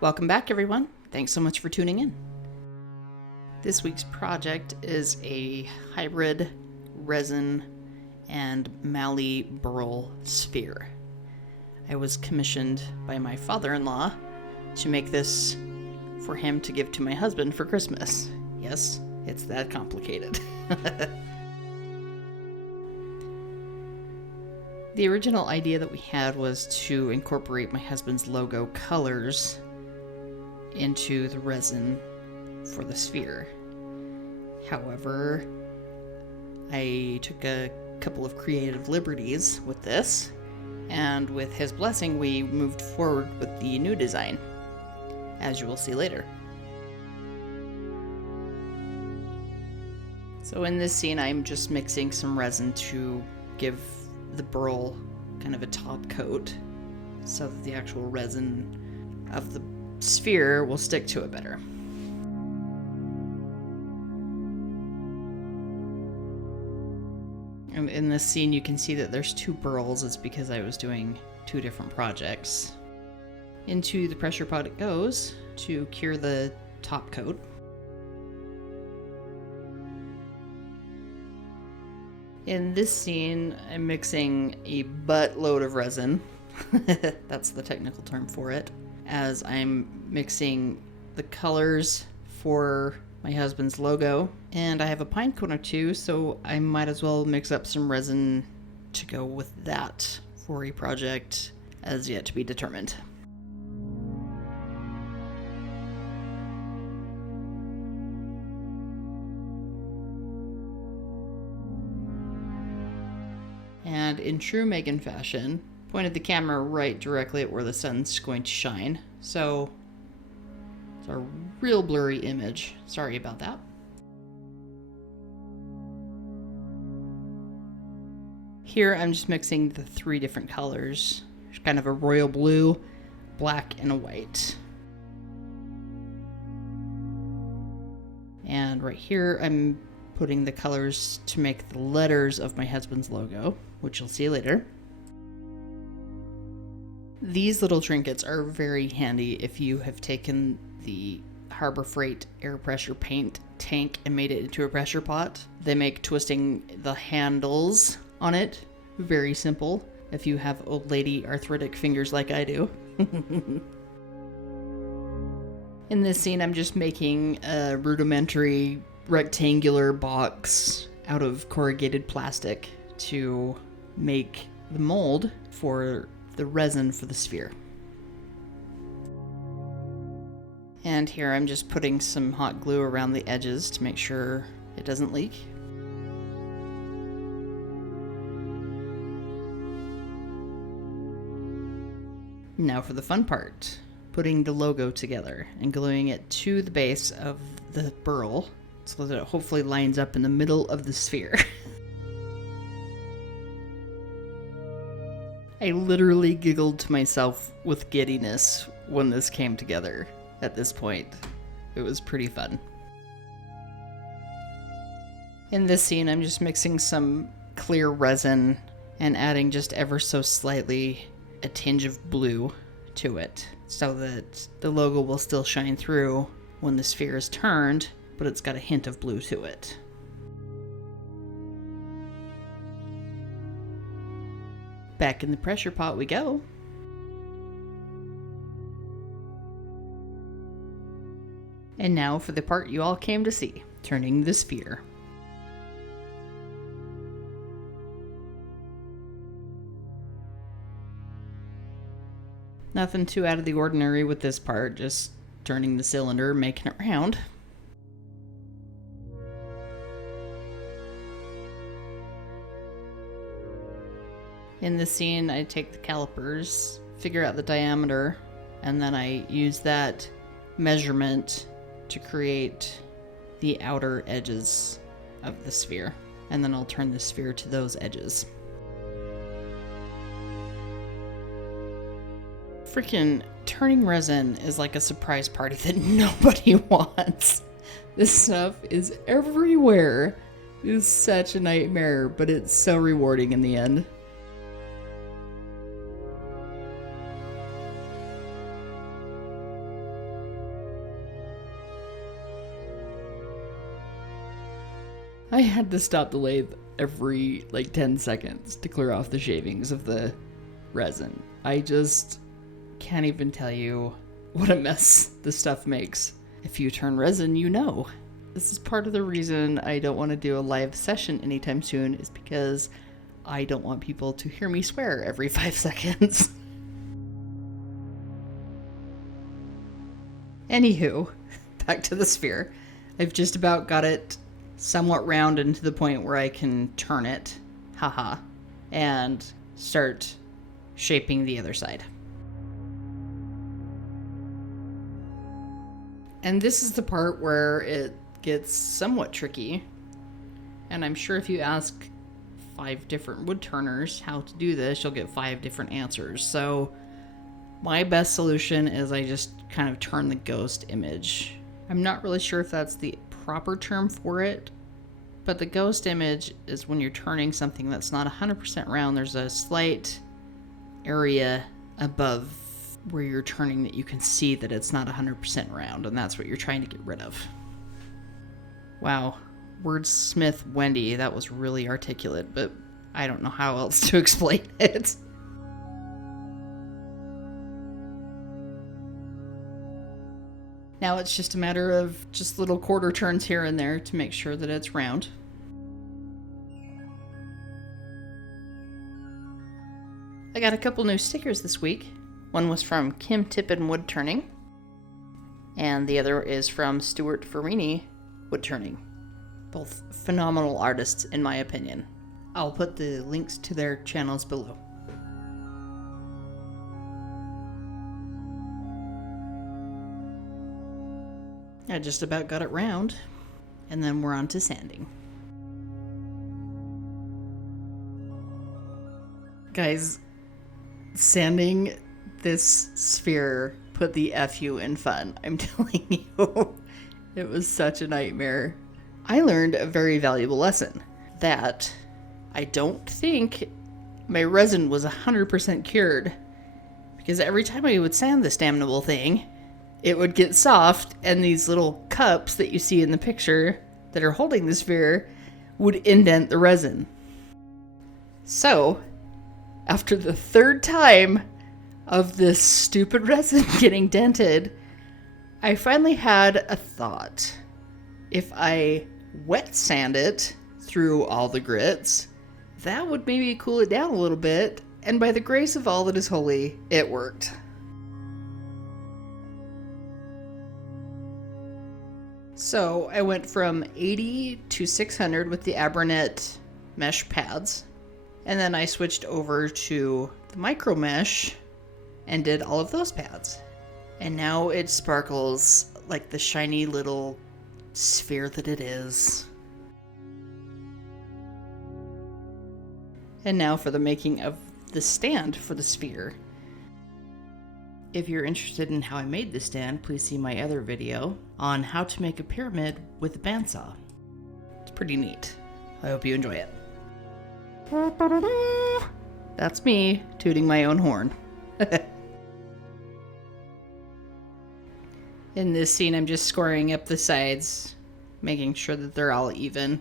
Welcome back, everyone. Thanks so much for tuning in. This week's project is a hybrid resin and Mallee burl sphere. I was commissioned by my father-in-law to make this for him to give to my husband for Christmas. Yes, it's that complicated. The original idea that we had was to incorporate my husband's logo colors into the resin for the sphere. However, I took a couple of creative liberties with this, and with his blessing we moved forward with the new design, as you will see later. So in this scene I'm just mixing some resin to give the burl kind of a top coat so that the actual resin of the sphere will stick to it better. And in this scene you can see that there's two burls. It's because I was doing two different projects. Into the pressure pot it goes to cure the top coat. In this scene I'm mixing a buttload of resin. That's the technical term for it, as I'm mixing the colors for my husband's logo, and I have a pine cone or two, so I might as well mix up some resin to go with that for a project as yet to be determined. And in true Megan fashion, pointed the camera right directly at where the sun's going to shine, so it's a real blurry image. Sorry about that. Here I'm just mixing the three different colors. There's kind of a royal blue, black, and a white. And right here I'm putting the colors to make the letters of my husband's logo, which you'll see later. These little trinkets are very handy if you have taken the Harbor Freight air pressure paint tank and made it into a pressure pot. They make twisting the handles on it very simple if you have old lady arthritic fingers like I do. In this scene I'm just making a rudimentary rectangular box out of corrugated plastic to make the mold for the resin for the sphere. And here I'm just putting some hot glue around the edges to make sure it doesn't leak. Now for the fun part, putting the logo together and gluing it to the base of the burl so that it hopefully lines up in the middle of the sphere. I literally giggled to myself with giddiness when this came together at this point. It was pretty fun. In this scene, I'm just mixing some clear resin and adding just ever so slightly a tinge of blue to it so that the logo will still shine through when the sphere is turned, but it's got a hint of blue to it. Back in the pressure pot we go. And now for the part you all came to see, turning the sphere. Nothing too out of the ordinary with this part, just turning the cylinder, making it round. In this scene, I take the calipers, figure out the diameter, and then I use that measurement to create the outer edges of the sphere. And then I'll turn the sphere to those edges. Freaking turning resin is like a surprise party that nobody wants. This stuff is everywhere. It's such a nightmare, but it's so rewarding in the end. I had to stop the lathe every 10 seconds to clear off the shavings of the resin. I just can't even tell you what a mess this stuff makes. If you turn resin, you know. This is part of the reason I don't want to do a live session anytime soon, is because I don't want people to hear me swear every 5 seconds. Anywho, back to the sphere. I've just about got it somewhat round and to the point where I can turn it, haha, and start shaping the other side. And this is the part where it gets somewhat tricky. And I'm sure if you ask 5 different wood turners how to do this, you'll get 5 different answers. So my best solution is I just kind of turn the ghost image. I'm not really sure if that's the proper term for it, but the ghost image is when you're turning something that's not 100% round. There's a slight area above where you're turning that you can see that it's not 100% round, and that's what you're trying to get rid of. Wow, wordsmith Wendy, that was really articulate, but I don't know how else to explain it. Now it's just a matter of just little quarter turns here and there to make sure that it's round. I got a couple new stickers this week. One was from Kim Tippin Woodturning, and the other is from Stewart Furini Woodturning. Both phenomenal artists, in my opinion. I'll put the links to their channels below. I just about got it round, and then we're on to sanding. Guys, sanding this sphere put the FU in fun. I'm telling you, it was such a nightmare. I learned a very valuable lesson, that I don't think my resin was 100% cured, because every time I would sand this damnable thing, it would get soft, and these little cups that you see in the picture that are holding the sphere would indent the resin. So, after the 3rd time of this stupid resin getting dented, I finally had a thought. If I wet sand it through all the grits, that would maybe cool it down a little bit, and by the grace of all that is holy, it worked. So I went from 80 to 600 with the Abranet mesh pads, and then I switched over to the micro mesh and did all of those pads. And now it sparkles like the shiny little sphere that it is. And now for the making of the stand for the sphere. If you're interested in how I made the stand, please see my other video on how to make a pyramid with a bandsaw. It's pretty neat. I hope you enjoy it. That's me tooting my own horn. In this scene, I'm just squaring up the sides, making sure that they're all even,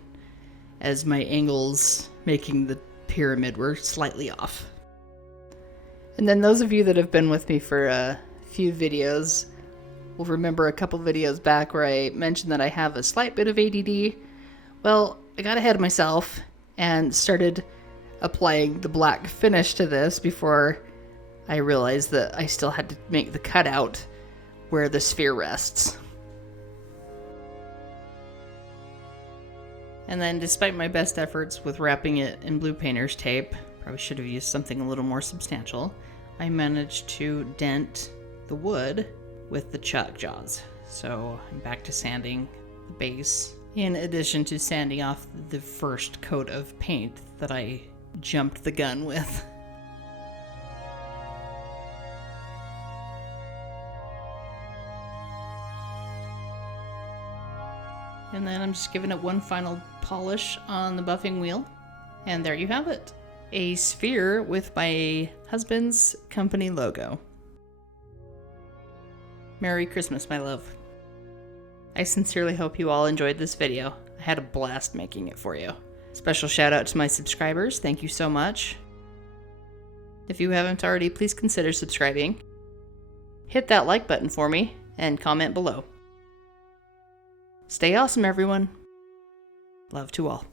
as my angles making the pyramid were slightly off. And then those of you that have been with me for a few videos will remember a couple videos back where I mentioned that I have a slight bit of ADD. Well, I got ahead of myself and started applying the black finish to this before I realized that I still had to make the cutout where the sphere rests. And then, despite my best efforts with wrapping it in blue painter's tape, probably should have used something a little more substantial, I managed to dent the wood with the chalk jaws. So I'm back to sanding the base, in addition to sanding off the first coat of paint that I jumped the gun with. And And then I'm just giving it one final polish on the buffing wheel. And there you have it. A sphere with my husband's company logo. Merry Christmas, my love. I sincerely hope you all enjoyed this video. I had a blast making it for you. Special shout out to my subscribers. Thank you so much. If you haven't already, please consider subscribing. Hit that like button for me and comment below. Stay awesome, everyone. Love to all.